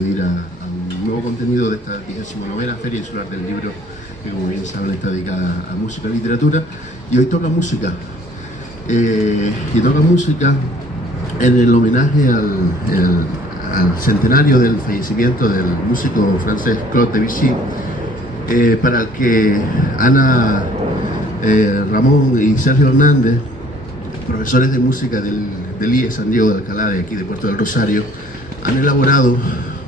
Ir a un nuevo contenido de esta 19ª Feria Insular del Libro, que como bien saben está dedicada a música y literatura, y hoy toca música, y toca música en el homenaje al centenario del fallecimiento del músico francés Claude Debussy, para el que Ana, Ramón y Sergio Hernández, profesores de música del IE San Diego de Alcalá, de aquí de Puerto del Rosario, han elaborado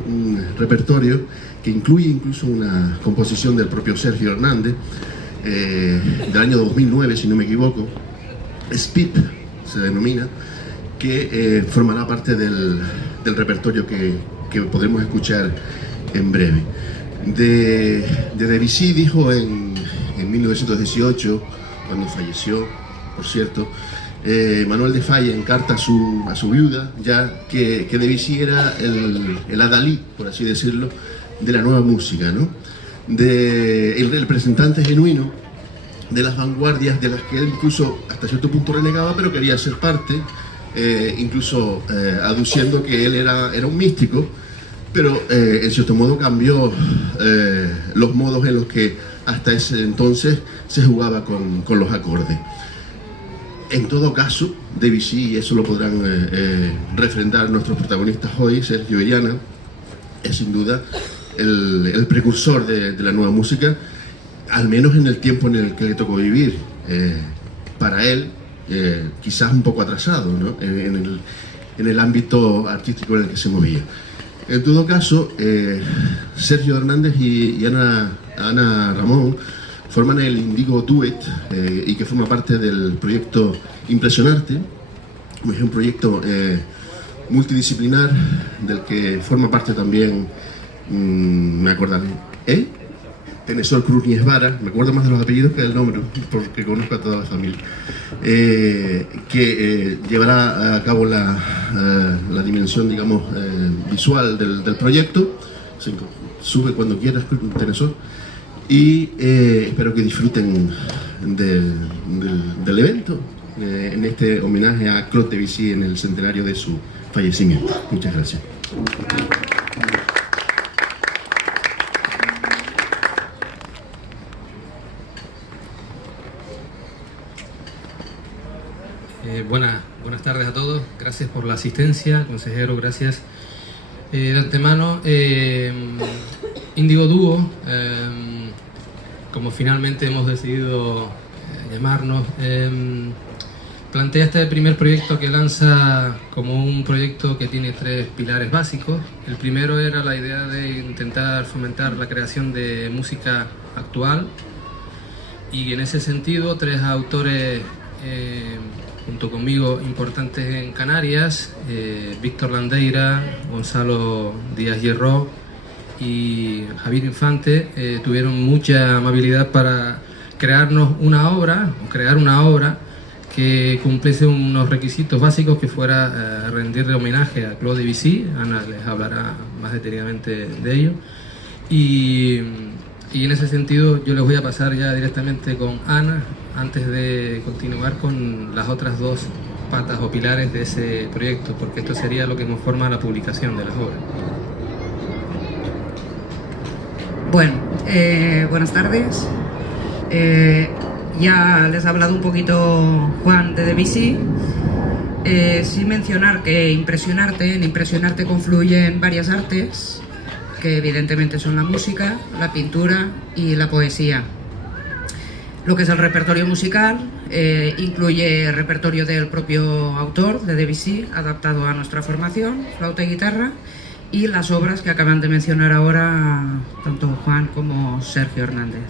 un repertorio que incluye incluso una composición del propio Sergio Hernández, del año 2009, si no me equivoco. SPIP se denomina, que formará parte del repertorio que podremos escuchar en breve. De Debussy dijo en 1918, cuando falleció, por cierto, Manuel de Falla, en carta a su viuda, ya que Debussy era el adalid, por así decirlo, de la nueva música, ¿no? El representante genuino de las vanguardias de las que él incluso hasta cierto punto renegaba, pero quería ser parte, incluso aduciendo que él era un místico, pero en cierto modo cambió los modos en los que hasta ese entonces se jugaba con los acordes. En todo caso, Debussy, y eso lo podrán refrendar nuestros protagonistas hoy, Sergio y Ana, es sin duda el precursor de la nueva música, al menos en el tiempo en el que le tocó vivir. Para él, quizás un poco atrasado, ¿no? en el ámbito artístico en el que se movía. En todo caso, Sergio Hernández y Ana Ramón forman el Indigo Duet, y que forma parte del proyecto Impresionarte, es un proyecto multidisciplinar del que forma parte también, me acordaré, Tenesor Cruz Niesvara, me acuerdo más de los apellidos que del nombre, porque conozco a toda la familia, que llevará a cabo la dimensión, digamos, visual del proyecto. Sube cuando quieras, Tenesor. Y espero que disfruten del evento, en este homenaje a Claude Debussy en el centenario de su fallecimiento. Muchas gracias. Buenas tardes a todos. Gracias por la asistencia, consejero, gracias. De antemano, Indigo Dúo, como finalmente hemos decidido llamarnos, plantea este primer proyecto que lanza como un proyecto que tiene tres pilares básicos. El primero era la idea de intentar fomentar la creación de música actual, y en ese sentido tres autores junto conmigo importantes en Canarias, Víctor Landeira, Gonzalo Díaz Hierro y Javier Infante, tuvieron mucha amabilidad para crear una obra que cumpliese unos requisitos básicos, que fuera rendirle homenaje a Claude Debussy. Ana les hablará más detenidamente de ello, y en ese sentido yo les voy a pasar ya directamente con Ana, antes de continuar con las otras dos patas o pilares de ese proyecto, porque esto sería lo que conforma la publicación de las obras. Bueno, buenas tardes. Ya les ha hablado un poquito Juan de Debussy. Sin mencionar que en Impresionarte confluyen varias artes, que evidentemente son la música, la pintura y la poesía. Lo que es el repertorio musical incluye el repertorio del propio autor, de Debussy, adaptado a nuestra formación, flauta y guitarra, y las obras que acaban de mencionar ahora tanto Juan como Sergio Hernández.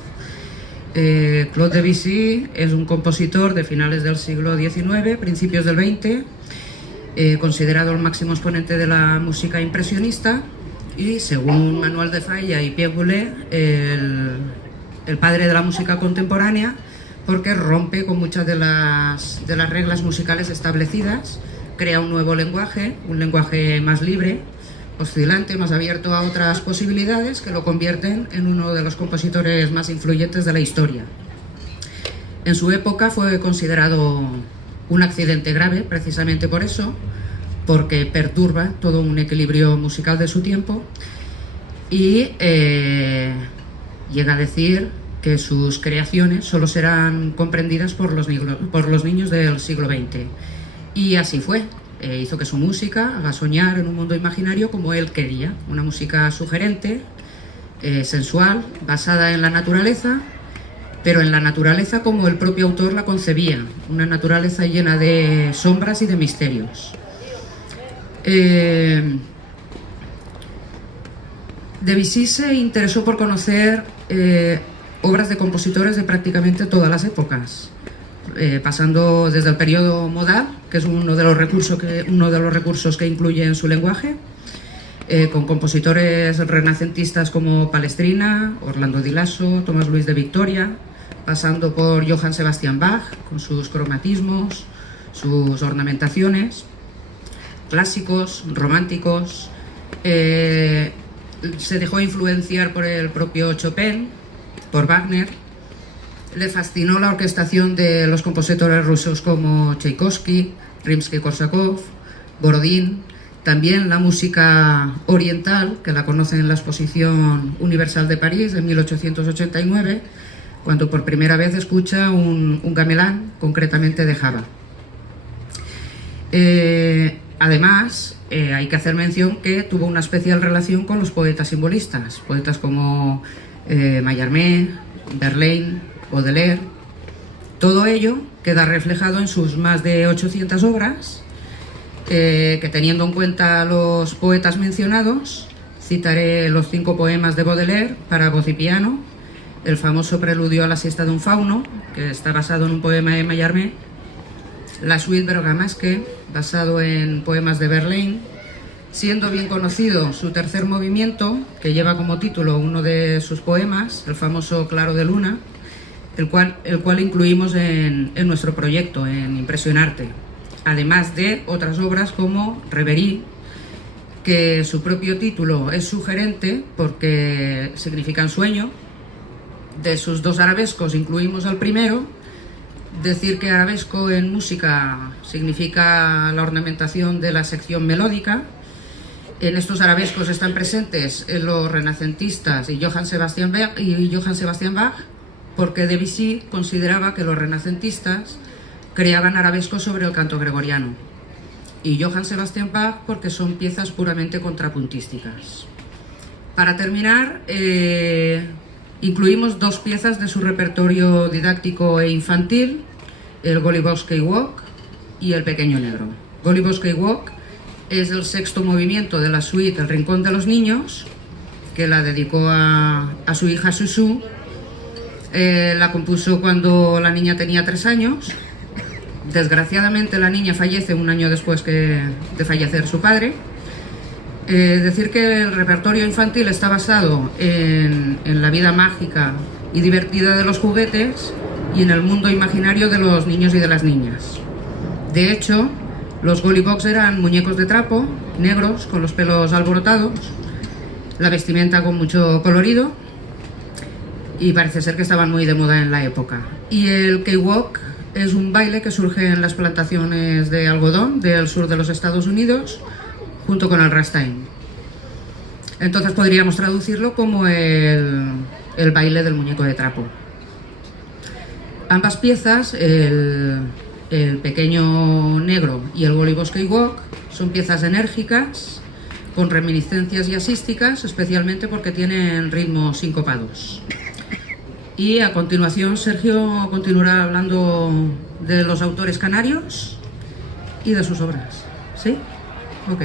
Claude Debussy es un compositor de finales del siglo XIX, principios del XX, considerado el máximo exponente de la música impresionista, y según Manuel de Falla y Pierre Boulez, el padre de la música contemporánea, porque rompe con muchas de las reglas musicales establecidas, crea un nuevo lenguaje, un lenguaje más libre, oscilante, más abierto a otras posibilidades, que lo convierten en uno de los compositores más influyentes de la historia. En su época fue considerado un accidente grave, precisamente por eso, porque perturba todo un equilibrio musical de su tiempo, y llega a decir que sus creaciones solo serán comprendidas por los niños del siglo XX. Y así fue. Hizo que su música haga soñar en un mundo imaginario como él quería, una música sugerente, sensual, basada en la naturaleza, pero en la naturaleza como el propio autor la concebía, una naturaleza llena de sombras y de misterios. Debussy se interesó por conocer obras de compositores de prácticamente todas las épocas, pasando desde el periodo modal, que es uno de los recursos que incluye en su lenguaje, con compositores renacentistas como Palestrina, Orlando Di Lasso, Tomás Luis de Victoria, pasando por Johann Sebastian Bach, con sus cromatismos, sus ornamentaciones, clásicos, románticos. Se dejó influenciar por el propio Chopin, por Wagner. Le fascinó la orquestación de los compositores rusos como Tchaikovsky, Rimsky-Korsakov, Borodín. También la música oriental, que la conoce en la Exposición Universal de París en 1889, cuando por primera vez escucha un gamelán, concretamente de Java. Además, hay que hacer mención que tuvo una especial relación con los poetas simbolistas, poetas como Mallarmé, Verlaine, Baudelaire. Todo ello queda reflejado en sus más de 800 obras, que teniendo en cuenta los poetas mencionados, citaré los 5 poemas de Baudelaire para voz y piano, el famoso Preludio a la siesta de un fauno, que está basado en un poema de Mallarmé, la Suite Bergamasque, basado en poemas de Verlaine, siendo bien conocido su tercer movimiento, que lleva como título uno de sus poemas, el famoso Claro de Luna, el cual incluimos en nuestro proyecto, en Impresionarte, además de otras obras como Reverie, que su propio título es sugerente porque significa sueño. De sus 2 arabescos incluimos el primero. Decir que arabesco en música significa la ornamentación de la sección melódica. En estos arabescos están presentes los renacentistas y Johann Sebastian Bach, porque Debussy consideraba que los renacentistas creaban arabescos sobre el canto gregoriano, y Johann Sebastian Bach porque son piezas puramente contrapuntísticas. Para terminar, incluimos 2 piezas de su repertorio didáctico e infantil, el Golubovsky Walk y el Pequeño Negro. Golubovsky Walk es el 6º movimiento de la suite El Rincón de los Niños, que la dedicó a su hija Susu. La compuso cuando la niña tenía 3 años. Desgraciadamente la niña fallece un año después de fallecer su padre. Decir que el repertorio infantil está basado en la vida mágica y divertida de los juguetes y en el mundo imaginario de los niños y de las niñas. De hecho, los Gollybox eran muñecos de trapo, negros, con los pelos alborotados, la vestimenta con mucho colorido, y parece ser que estaban muy de moda en la época. Y el K-Walk es un baile que surge en las plantaciones de algodón del sur de los Estados Unidos, junto con el ragtime. Entonces podríamos traducirlo como el baile del muñeco de trapo. Ambas piezas, el Pequeño Negro y el Golubovsky Walk, son piezas enérgicas, con reminiscencias jazzísticas, especialmente porque tienen ritmos sincopados. Y a continuación Sergio continuará hablando de los autores canarios y de sus obras. ¿Sí? Ok.